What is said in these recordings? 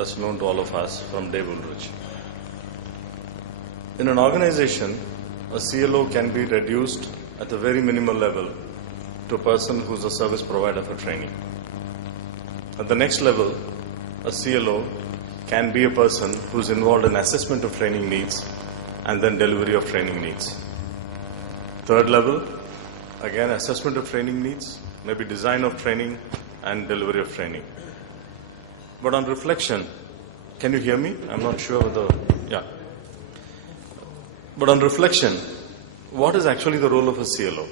that's known to all of us from Dave Ulrich. In an organization, a CLO can be reduced at the very minimal level to a person who's a service provider for training. At the next level, a CLO can be a person who's involved in assessment of training needs and then delivery of training needs. Third level, again, assessment of training needs, maybe design of training and delivery of training. But on reflection, can you hear me? I'm not sure whether, yeah. But on reflection, what is actually the role of a CLO?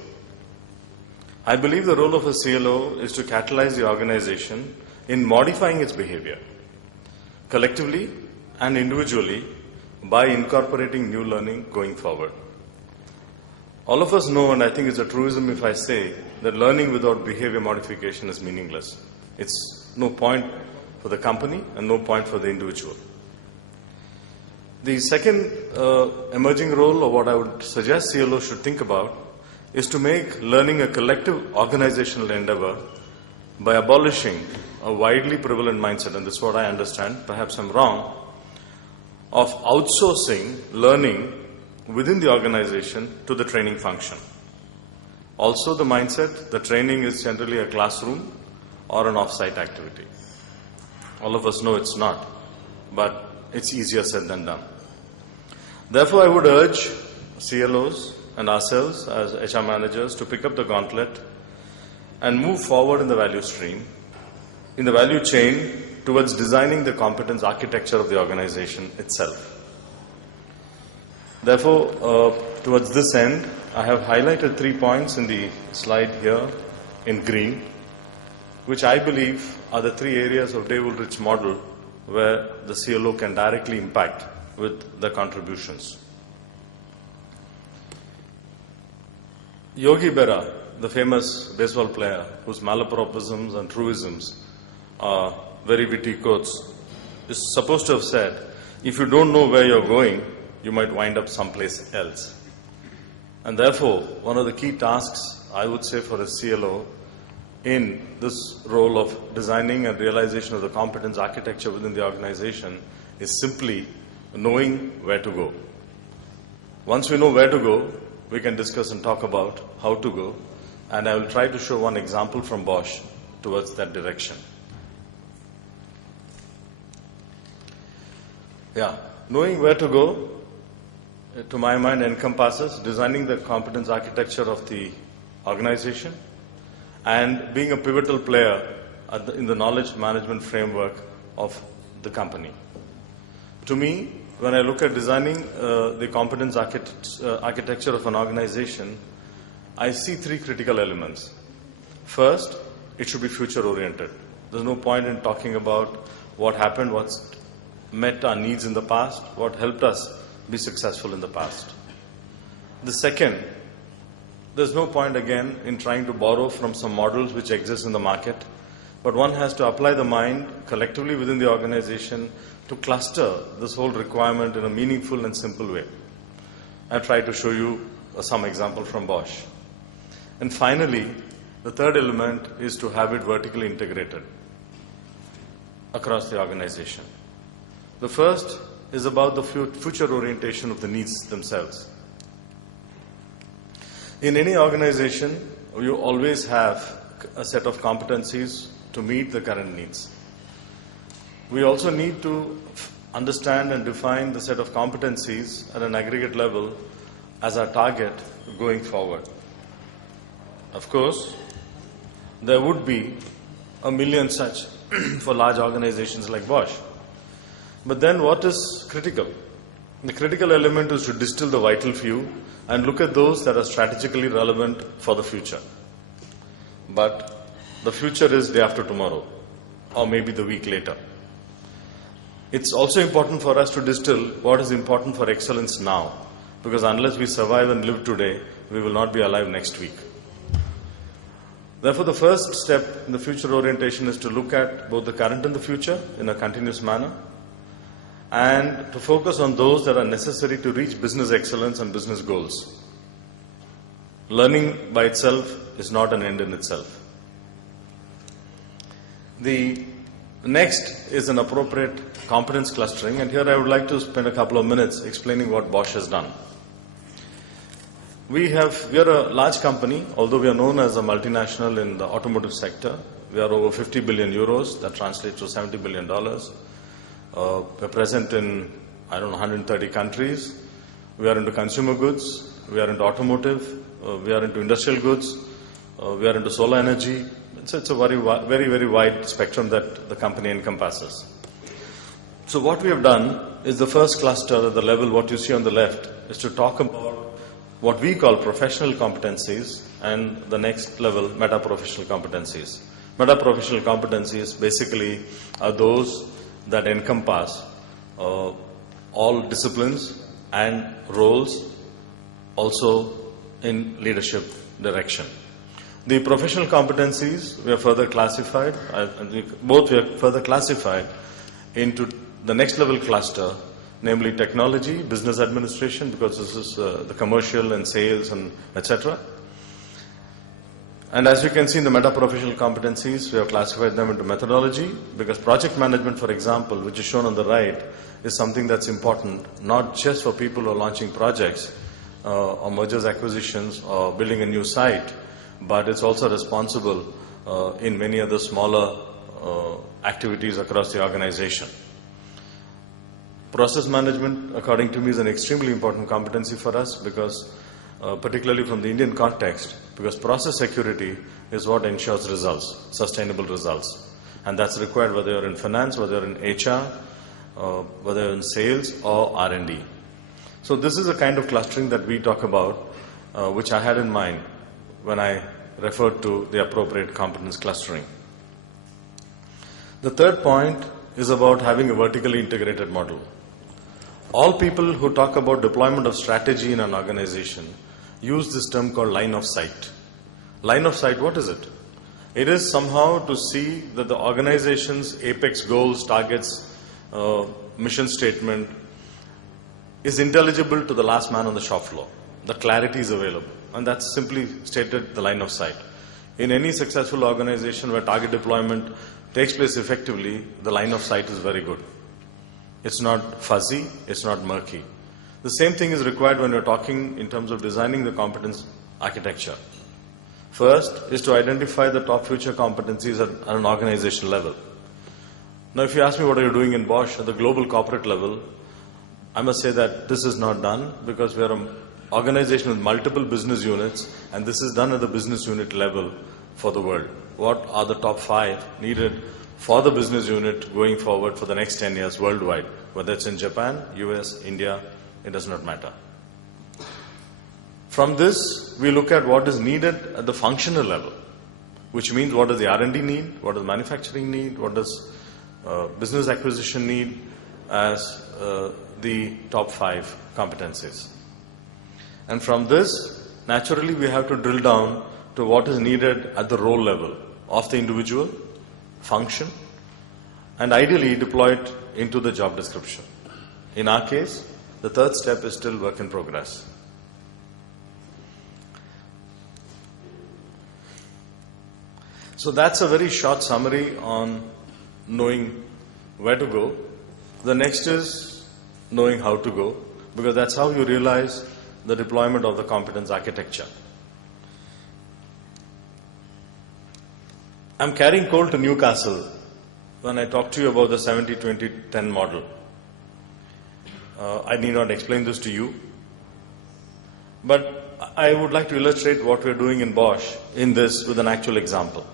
I believe the role of a CLO is to catalyze the organization in modifying its behavior, collectively and individually, by incorporating new learning going forward. All of us know, and I think it's a truism if I say, that learning without behavior modification is meaningless. It's no point for the company and no point for the individual. The second emerging role, or what I would suggest CLO should think about, is to make learning a collective organizational endeavor by abolishing a widely prevalent mindset, and this is what I understand, perhaps I'm wrong, of outsourcing learning within the organization to the training function. Also the mindset that training is generally a classroom or an off-site activity. All of us know it's not, but it's easier said than done. Therefore, I would urge CLOs and ourselves as HR managers to pick up the gauntlet and move forward in the value stream, in the value chain, towards designing the competence architecture of the organization itself. Therefore, towards this end, I have highlighted 3 points in the slide here in green, which I believe are the 3 areas of Dave Ulrich model where the CLO can directly impact with the contributions. Yogi Berra, the famous baseball player whose malapropisms and truisms are very witty quotes, is supposed to have said, if you don't know where you're going, you might wind up someplace else. And therefore, one of the key tasks, I would say, for a CLO in this role of designing and realization of the competence architecture within the organization is simply knowing where to go. Once we know where to go, we can discuss and talk about how to go, and I will try to show one example from Bosch towards that direction. Yeah, knowing where to go, to my mind, encompasses designing the competence architecture of the organization and being a pivotal player in the knowledge management framework of the company. To me, when I look at designing the competence architecture of an organization, I see 3 critical elements. First, it should be future-oriented. There's no point in talking about what happened, what's met our needs in the past, what helped us be successful in the past. The second, there's no point again in trying to borrow from some models which exist in the market, but one has to apply the mind collectively within the organization to cluster this whole requirement in a meaningful and simple way. I'll try to show you some example from Bosch. And finally, the third element is to have it vertically integrated across the organization. The first is about the future orientation of the needs themselves. In any organization, you always have a set of competencies to meet the current needs. We also need to understand and define the set of competencies at an aggregate level as our target going forward. Of course, there would be a million such for large organizations like Bosch. But then what is critical? The critical element is to distill the vital few and look at those that are strategically relevant for the future. But the future is day after tomorrow, or maybe the week later. It's also important for us to distill what is important for excellence now, because unless we survive and live today, we will not be alive next week. Therefore, the first step in the future orientation is to look at both the current and the future in a continuous manner, and to focus on those that are necessary to reach business excellence and business goals. Learning by itself is not an end in itself. The Next is an appropriate competence clustering, and here I would like to spend a couple of minutes explaining what Bosch has done. We are a large company, although we are known as a multinational in the automotive sector. We are over 50 billion euros, that translates to $70 billion. We're present in, 130 countries. We are into consumer goods, we are into automotive, we are into industrial goods, we are into solar energy. It's a very wide spectrum that the company encompasses. So what we have done is the first cluster at the level, what you see on the left, is to talk about what we call professional competencies, and the next level, meta-professional competencies. Meta-professional competencies basically are those that encompass all disciplines and roles, also in leadership direction. The professional competencies we have further classified, into the next level cluster, namely technology, business administration, because this is the commercial and sales and etc. And as you can see in the meta-professional competencies, we have classified them into methodology, because project management, for example, which is shown on the right, is something that's important, not just for people who are launching projects or mergers, acquisitions, or building a new site, but it's also responsible in many other smaller activities across the organization. Process management, according to me, is an extremely important competency for us, because particularly from the Indian context, because process security is what ensures results, sustainable results. And that's required whether you're in finance, whether you're in HR, whether you're in sales or R&D. So this is a kind of clustering that we talk about, which I had in mind when I referred to the appropriate competence clustering. The third point is about having a vertically integrated model. All people who talk about deployment of strategy in an organization use this term called line of sight. Line of sight, what is it? It is somehow to see that the organization's apex goals, targets, mission statement is intelligible to the last man on the shop floor. The clarity is available. And that's simply stated the line of sight. In any successful organization where target deployment takes place effectively, the line of sight is very good. It's not fuzzy, it's not murky. The same thing is required when we're talking in terms of designing the competence architecture. First is to identify the top future competencies at an organization level. Now, if you ask me what are you doing in Bosch at the global corporate level, I must say that this is not done, because we are an organization with multiple business units, and this is done at the business unit level for the world. What are the top 5 needed for the business unit going forward for the next 10 years worldwide, whether it's in Japan, US, India, it does not matter. From this, we look at what is needed at the functional level, which means what does the R&D need, what does manufacturing need, what does business acquisition need as the top 5 competencies. And from this, naturally, we have to drill down to what is needed at the role level of the individual, function, and ideally deploy it into the job description. In our case, the third step is still work in progress. So that's a very short summary on knowing where to go. The next is knowing how to go, because that's how you realize the deployment of the competence architecture. I'm carrying coal to Newcastle when I talk to you about the 70-20-10 model. I need not explain this to you, but I would like to illustrate what we're doing in Bosch in this with an actual example.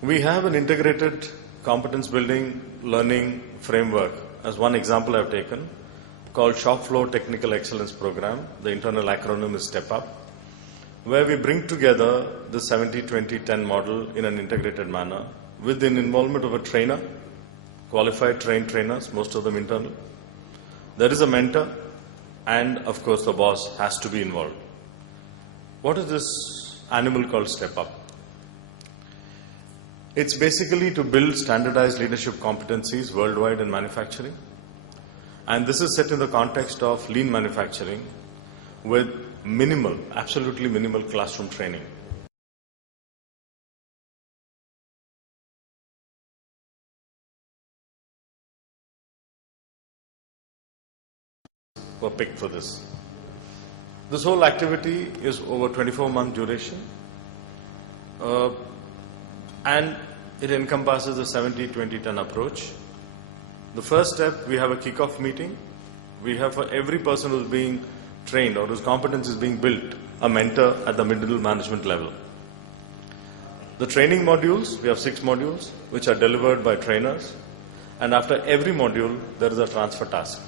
We have an integrated competence building learning framework, as one example I've taken, called Shop Floor Technical Excellence Program. The internal acronym is STEP UP, where we bring together the 70-20-10 model in an integrated manner with the involvement of a trainer, qualified trained trainers, most of them internal. There is a mentor, and of course the boss has to be involved. What is this animal called STEP UP? It's basically to build standardized leadership competencies worldwide in manufacturing. And this is set in the context of lean manufacturing with minimal, absolutely minimal classroom training. were picked for this. This whole activity is over 24-month duration, and it encompasses the 70-20-10 approach. The first step, we have a kick-off meeting. We have for every person who's being trained or whose competence is being built, a mentor at the middle management level. The training modules, we have 6 modules, which are delivered by trainers. And after every module, there is a transfer task.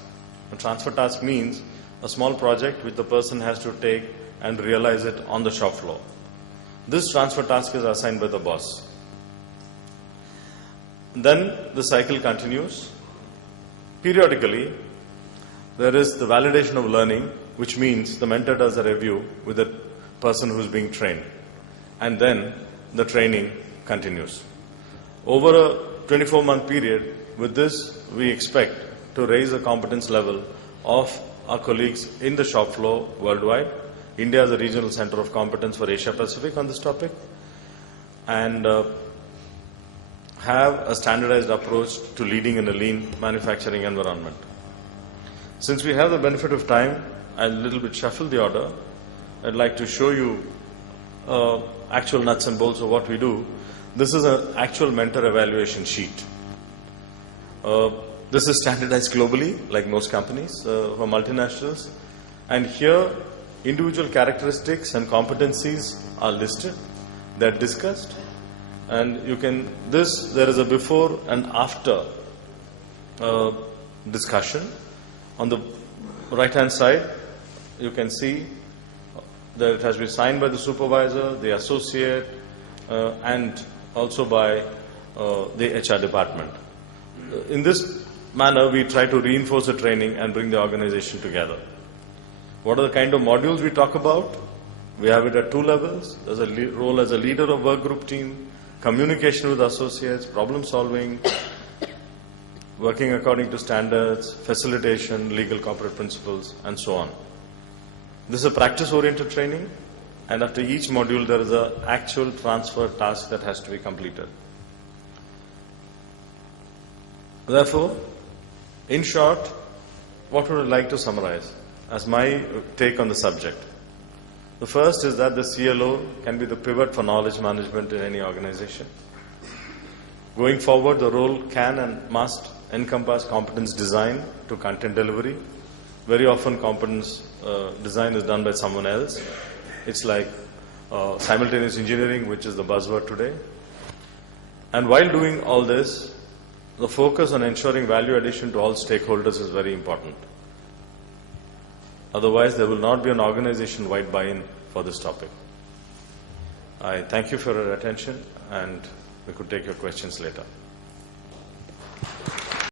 A transfer task means a small project which the person has to take and realize it on the shop floor. This transfer task is assigned by the boss. Then the cycle continues. Periodically, there is the validation of learning, which means the mentor does a review with the person who is being trained. And then the training continues. Over a 24-month period, with this, we expect to raise the competence level of our colleagues in the shop floor worldwide. India is a regional center of competence for Asia Pacific on this topic, and have a standardized approach to leading in a lean manufacturing environment. Since we have the benefit of time, I'll a little bit shuffle the order. I'd like to show you actual nuts and bolts of what we do. This is an actual mentor evaluation sheet. This is standardized globally, like most companies who are multinationals. And here, individual characteristics and competencies are listed. They're discussed. And you can, there is a before and after discussion. On the right-hand side, you can see that it has been signed by the supervisor, the associate, and also by the HR department. In this manner, we try to reinforce the training and bring the organization together. What are the kind of modules we talk about? We have it at 2 levels. There's a role as a leader of work group team, communication with associates, problem solving, working according to standards, facilitation, legal corporate principles, and so on. This is a practice-oriented training, and after each module there is an actual transfer task that has to be completed. Therefore, in short, what would I like to summarize as my take on the subject? The first is that the CLO can be the pivot for knowledge management in any organization. Going forward, the role can and must encompass competence design to content delivery. Very often competence design is done by someone else. It's like simultaneous engineering, which is the buzzword today. And while doing all this, the focus on ensuring value addition to all stakeholders is very important. Otherwise, there will not be an organization-wide buy-in for this topic. I thank you for your attention, and we could take your questions later.